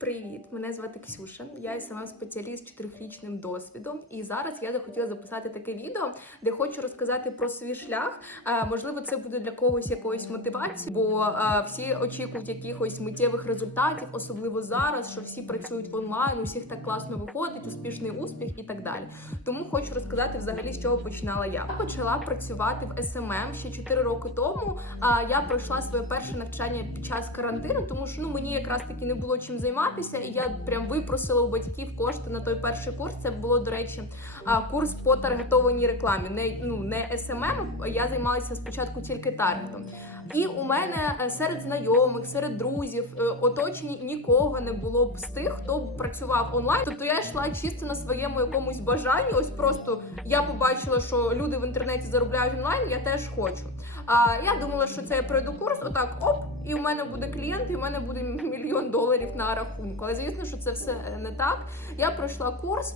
Привіт, мене звати Ксюша. Я сама спеціаліст з чотирьохрічним досвідом. І зараз я захотіла записати таке відео, де хочу розказати про свій шлях. А, можливо, це буде для когось якоїсь мотивації, бо а, всі очікують якихось миттєвих результатів, особливо зараз, що всі працюють онлайн, у всіх так класно виходить, успішний успіх і так далі. Тому хочу розказати взагалі, з чого починала я. Я почала працювати в СММ ще 4 роки тому. А я пройшла своє перше навчання під час карантину, тому що ну мені якраз таки не було чим займатися, і я прям випросила у батьків кошти на той перший курс. Це було до речі, курс по таргетованій рекламі. Не ну не SMM, Я займалася спочатку тільки таргетом. І у мене е, серед знайомих, серед друзів, е, оточенні нікого не було б з тих, хто б працював онлайн. Тобто я йшла чисто на своєму якомусь бажанні. Ось просто я побачила, що люди в інтернеті заробляють онлайн. Я теж хочу. А я думала, що це я пройду курс, отак оп, і у мене буде клієнт, і у мене буде мільйон доларів на рахунку. Але звісно, що це все е, не так. Я пройшла курс.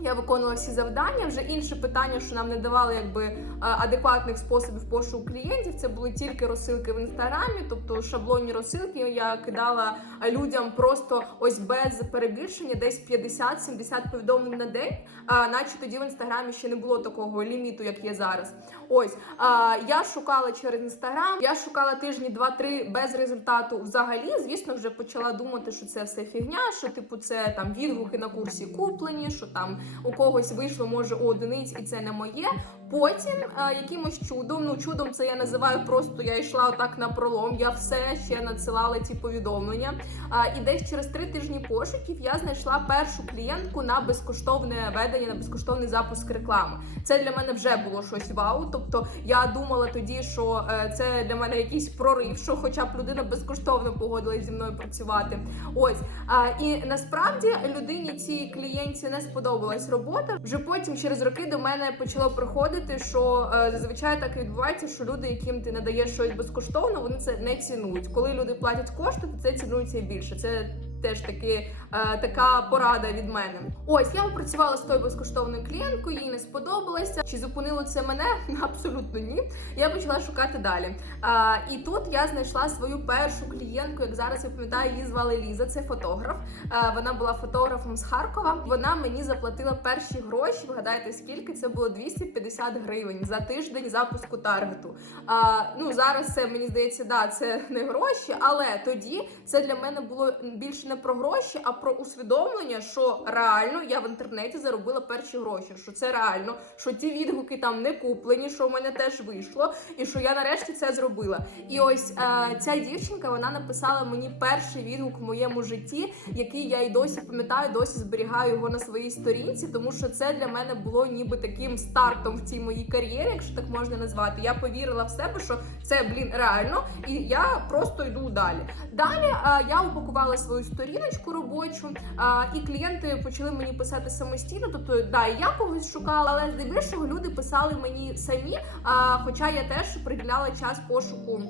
Я виконувала всі завдання. Вже інше питання, що нам не давали якби е, адекватних способів пошуку клієнтів. Це були тільки розсилки в інстаграмі, тобто шаблонні розсилки. Я кидала людям просто ось без перебільшення, десь 50-70 повідомлень на день. А, наче тоді в інстаграмі ще не було такого ліміту, як є зараз. Ось а, я шукала через інстаграм. Я шукала тижні два-три без результату. Взагалі, звісно, вже почала думати, що це все фігня, що типу це там відгуки на курсі куплені, що там у когось вийшло може у одиниць, і це не моє. Потім а, якимось чудом, ну чудом це я називаю просто я йшла отак на пролом. Я все ще надсилала ці повідомлення. А, і десь через три тижні пошуків я знайшла першу клієнтку на безкоштовне ведення, на безкоштовний запуск реклами. Це для мене вже було щось вау. Тобто я думала тоді, що е, це для мене якийсь прорив, що хоча б людина безкоштовно погодилась зі мною працювати. Ось а, і насправді людині цій клієнтці не сподобалась робота. Вже потім через роки до мене почало приходити, що е, зазвичай так відбувається, що люди, яким ти надаєш щось безкоштовно, вони це не цінують. Коли люди платять кошти, то це цінується більше. Це Теж таки е, така порада від мене. Ось я попрацювала з тою безкоштовною клієнткою, їй не сподобалося. Чи зупинило це мене? Абсолютно ні. Я почала шукати далі. А, і тут я знайшла свою першу клієнтку. Як зараз я пам'ятаю, її звали Ліза. Це фотограф. А, вона була фотографом з Харкова. Вона мені заплатила перші гроші. Вгадайте, скільки це було 250 гривень за тиждень запуску таргету. А, ну зараз це мені здається, да, це не гроші, але тоді це для мене було більше не про гроші, а про усвідомлення, що реально я в інтернеті заробила перші гроші. Що це реально, що ті відгуки там не куплені, що у мене теж вийшло, і що я нарешті це зробила. І ось е, ця дівчинка вона написала мені перший відгук в моєму житті, який я й досі пам'ятаю, досі зберігаю його на своїй сторінці, тому що це для мене було ніби таким стартом в цій моїй кар'єрі, якщо так можна назвати. Я повірила в себе, що це блін реально, і я просто йду далі. Далі е, я упакувала свою сторіночку робочу, а, і клієнти почали мені писати самостійно. Тобто, да, я когось шукала, але здебільшого люди писали мені самі. А, хоча я теж приділяла час пошуку.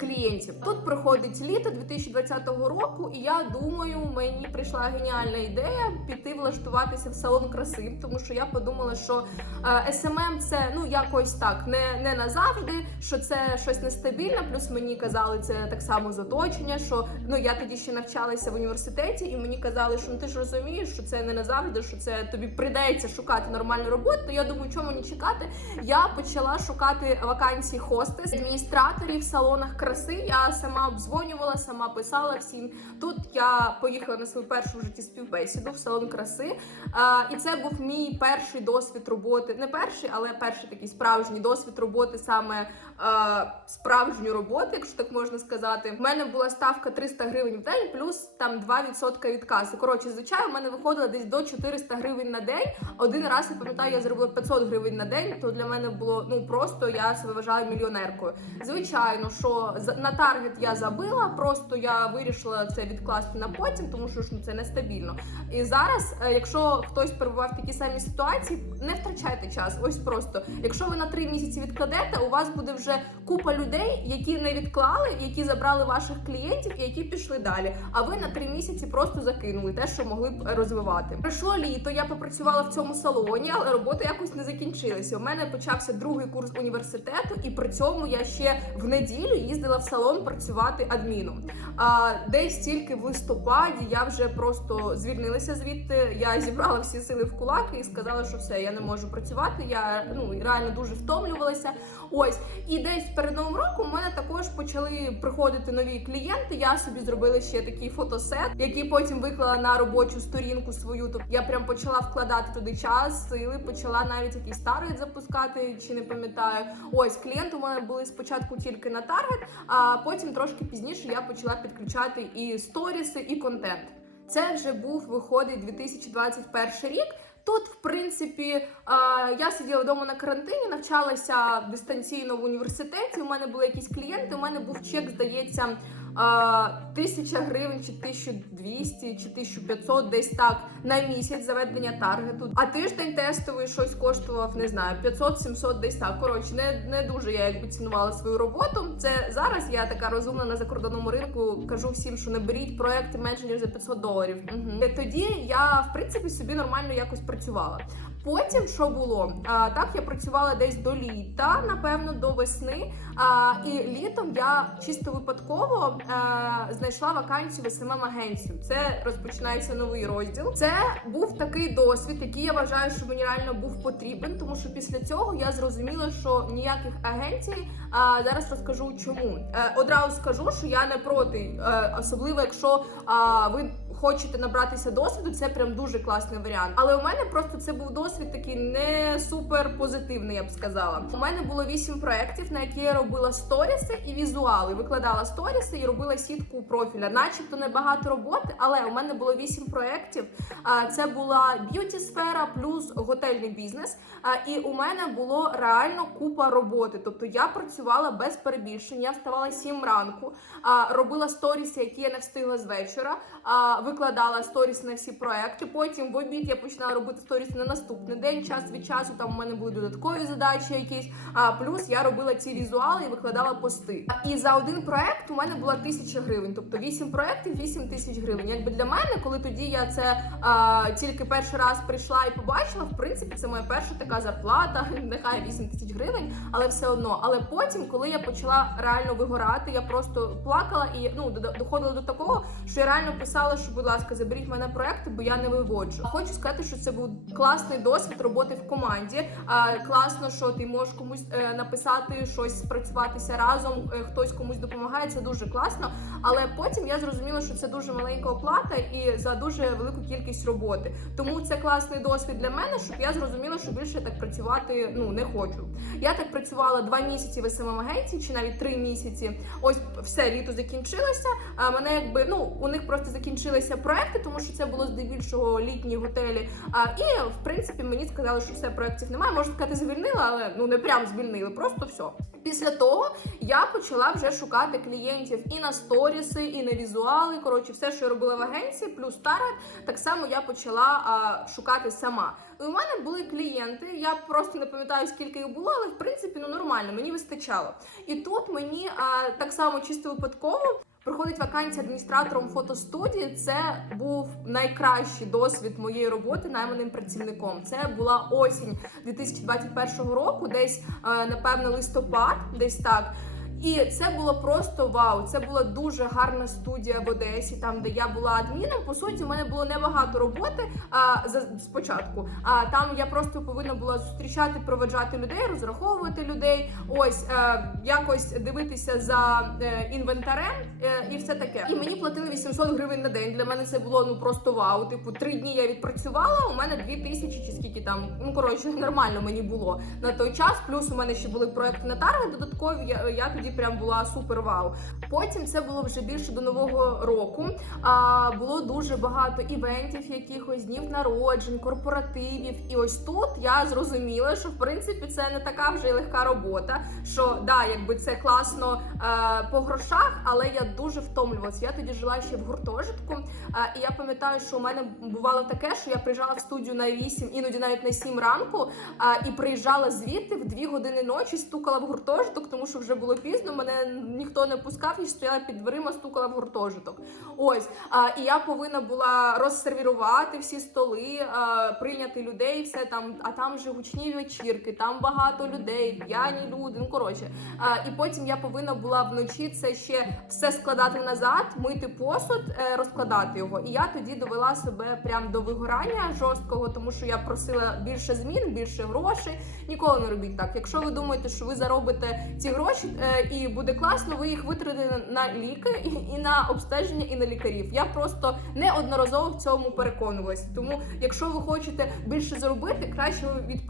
Клієнтів тут приходить літо 2020 року, і я думаю, мені прийшла геніальна ідея піти влаштуватися в салон краси, тому що я подумала, що е, SMM це ну якось так, не не назавжди, що це щось нестабільне. Плюс мені казали це так само з оточення. Що ну я тоді ще навчалася в університеті, і мені казали, що ну ти ж розумієш, що це не назавжди, що це тобі прийдеться шукати нормальну роботу. Я думаю, чому мені чекати? Я почала шукати вакансії хостес, адміністраторів в салонах краси. Я сама обдзвонювала, сама писала всім. Тут я поїхала на свою першу в житті співбесіду в салон краси. А, і це був мій перший досвід роботи. Не перший, але перший такий справжній досвід роботи, саме а, справжньої роботи, якщо так можна сказати. В мене була ставка 300 гривень в день, плюс там 2% від каси. Коротше, звичайно, в мене виходило десь до 400 гривень на день. Один раз я пам'ятаю, я зробила 500 гривень на день. То для мене було ну просто я себе вважала мільйонеркою. Звичайно, що на таргет я забила, просто я вирішила це відкласти на потім, тому що ж, ну, це нестабільно. І зараз, е, якщо хтось перебував в такій самій ситуації, не втрачайте час. Ось просто, якщо ви на три місяці відкладете, у вас буде вже купа людей, які не відклали, які забрали ваших клієнтів і які пішли далі. А ви на три місяці просто закинули те, що могли б розвивати. Пройшло літо, я попрацювала в цьому салоні, але робота якось не закінчилася. У мене почався другий курс університету, і при цьому я ще в неділю їздила їздила в салон працювати адміном. А десь тільки в листопаді я вже просто звільнилася звідти. Я зібрала всі сили в кулаки і сказала, що все, я не можу працювати. Я ну реально дуже втомлювалася. Ось і десь перед новим роком у мене також почали приходити нові клієнти. Я собі зробила ще такий фотосет, який потім виклала на робочу сторінку свою. Тобто я прям почала вкладати туди час, сили, почала навіть якийсь таргет запускати, чи не пам'ятаю. Ось клієнти у мене були спочатку тільки на таргет, а потім трошки пізніше я почала підключати і сторіси, і контент. Це вже був виходить 2021 рік. Тут, в принципі, я сиділа вдома на карантині, навчалася дистанційно в університеті. У мене були якісь клієнти. У мене був чек, здається, е, тисяча гривень, чи 1200, чи 1500, десь так на місяць заведення таргету. А тиждень тестовий щось коштував, не знаю, 500-700, десь так. Коротше, не, не дуже я якби цінувала свою роботу. Це зараз я така розумна на закордонному ринку. Кажу всім, що не беріть проекти менше ніж за 500 доларів. Угу. Тоді я в принципі собі нормально якось працювала. Потім що було? А, так я працювала десь до літа, напевно, до весни. А, і літом я чисто випадково а, знайшла вакансію в смм агенцію. Це розпочинається новий розділ. Це був такий досвід, який я вважаю, що мені реально був потрібен, тому що після цього я зрозуміла, що ніяких агенцій. А зараз розкажу чому. Е, одразу скажу, що я не проти, е, особливо якщо ви хочете набратися досвіду, це прям дуже класний варіант. Але у мене просто це був досвід такий не супер позитивний, я б сказала. У мене було вісім проєктів, на які я робила сторіси і візуали. Викладала сторіси і робила сітку профіля. Начебто небагато роботи, але у мене було вісім проєктів. Це була б'юті сфера плюс готельний бізнес. І у мене було реально купа роботи. Тобто я працювала без перебільшень. Я вставала 7 ранку, робила сторіси, які я не встигла з вечора. Викладала сторіс на всі проекти. Потім в обід я починала робити сторіс на наступний день. Час від часу там у мене були додаткові задачі, якісь. А плюс я робила ці візуали і викладала пости. І за один проект у мене була тисяча гривень. Тобто 8 проектів, 8 тисяч гривень. Якби для мене, коли тоді я це а, тільки перший раз прийшла і побачила, в принципі, це моя перша така зарплата, нехай 8 тисяч гривень, але все одно. Але потім, коли я почала реально вигорати, я просто плакала і ну доходила до такого, що я реально писала, що будь ласка, заберіть мене проекти, бо я не виводжу. Хочу сказати, що це був класний досвід роботи в команді. Класно, що ти можеш комусь е, написати щось, спрацюватися разом, е, хтось комусь допомагає. Це дуже класно. Але потім я зрозуміла, що це дуже маленька оплата і за дуже велику кількість роботи. Тому це класний досвід для мене, щоб я зрозуміла, що більше так працювати ну не хочу. Я так працювала два місяці в СММ агенції, чи навіть три місяці. Ось все літо закінчилося. А мене якби ну у них просто закінчилися проекти, тому що це було здебільшого літні готелі. А і в принципі мені сказали, що все проектів немає. Можна сказати, звільнили, але ну не прям звільнили, просто все. Після того я почала вже шукати клієнтів і на сторіси, і на візуали. Коротше, все, що я робила в агенції, плюс таргет, так само я почала а, шукати сама. У мене були клієнти. Я просто не пам'ятаю, скільки їх було, але в принципі ну нормально, мені вистачало. І тут мені а, так само чисто випадково. Проходить вакансія адміністратором фотостудії. Це був найкращий досвід моєї роботи найманим працівником. Це була осінь 2021 року, десь напевне напевно листопад, десь так. І це було просто вау. Це була дуже гарна студія в Одесі, там де я була адміном. По суті, у мене було небагато роботи а, за спочатку. А там я просто повинна була зустрічати, проведжати людей, розраховувати людей. Ось е, якось дивитися за е, інвентарем е, і все таке. І мені платили 800 гривень на день. Для мене це було ну просто вау. Типу, три дні я відпрацювала. У мене дві тисячі чи скільки там. Ну коротше, нормально мені було на той час. Плюс у мене ще були проекти на таргет додаткові. Я, я тоді прям була супер вау. Потім це було вже більше до нового року. А було дуже багато івентів, якихось днів народжень, корпоративів. І ось тут я зрозуміла, що в принципі це не така вже легка робота. Що да, якби це класно е, по грошах, але я дуже втомлювалася. Я тоді жила ще в гуртожитку. Е, і я пам'ятаю, що у мене бувало таке, що я приїжджала в студію на 8, іноді навіть на 7 ранку, е, і приїжджала звідти в 2 години ночі, стукала в гуртожиток, тому що вже було пізно. Мене ніхто не пускав і стояла під дверима, стукала в гуртожиток. Ось а, і я повинна була розсервірувати всі столи, а, прийняти людей, все там. А там вже гучні вечірки, там багато людей, п'яні люди. Ну коротше. А, і потім я повинна була вночі це ще все складати назад, мити посуд, е, розкладати його. І я тоді довела себе прям до вигорання жорсткого, тому що я просила більше змін, більше грошей. Ніколи не робіть так. Якщо ви думаєте, що ви заробите ці гроші е, і буде класно, ви їх витратите на ліки і, на обстеження, і на лікарів. Я просто неодноразово в цьому переконувалася. Тому, якщо ви хочете більше заробити, краще ви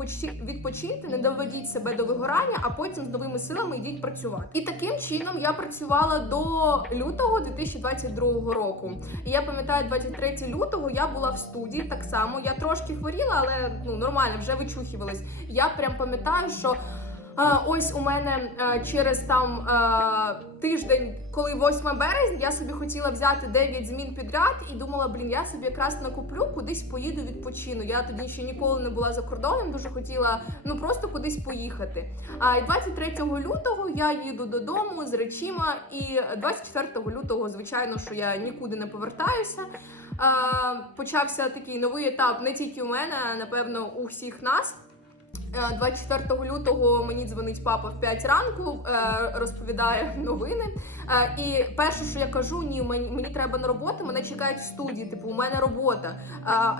відпочиньте, не доведіть себе до вигорання, а потім з новими силами йдіть працювати. І таким чином я працювала до лютого 2022 року. І я пам'ятаю, 23 лютого я була в студії так само. Я трошки хворіла, але ну нормально, вже вичухувалась. Я прям пам'ятаю, що. А, ось у мене е, через там е, тиждень, коли 8 березня, я собі хотіла взяти 9 змін підряд і думала, блін, я собі якраз накуплю, кудись поїду відпочину. Я тоді ще ніколи не була за кордоном, дуже хотіла ну просто кудись поїхати. А і 23 лютого я їду додому з речима, і 24 лютого, звичайно, що я нікуди не повертаюся. А, почався такий новий етап не тільки у мене, а напевно у всіх нас. Е, 24 лютого мені дзвонить папа в 5 ранку, е, розповідає новини. Е, І перше, що я кажу, ні, мені, треба на роботу, мене чекають в студії. Типу, у мене робота.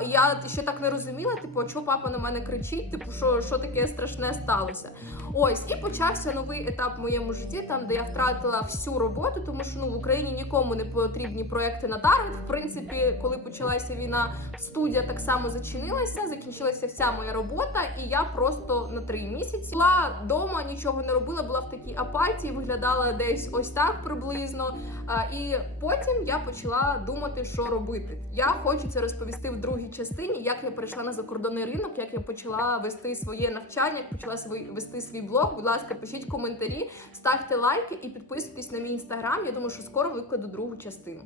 Е, Я ще так не розуміла, типу, чого папа на мене кричить? Типу, що, що таке страшне сталося? Ось і почався новий етап в моєму житті, там де я втратила всю роботу, тому що ну в Україні нікому не потрібні проекти на таргет. В принципі, коли почалася війна, студія так само зачинилася, закінчилася вся моя робота, і я просто на три місяці була вдома, нічого не робила, була в такій апатії, виглядала десь ось так приблизно. І потім я почала думати, що робити. Я хочу це розповісти в другій частині, як я перейшла на закордонний ринок, як я почала вести своє навчання, як почала вести свій блог. Будь ласка, пишіть коментарі, ставте лайки і підписуйтесь на мій інстаграм. Я думаю, що скоро викладу другу частину.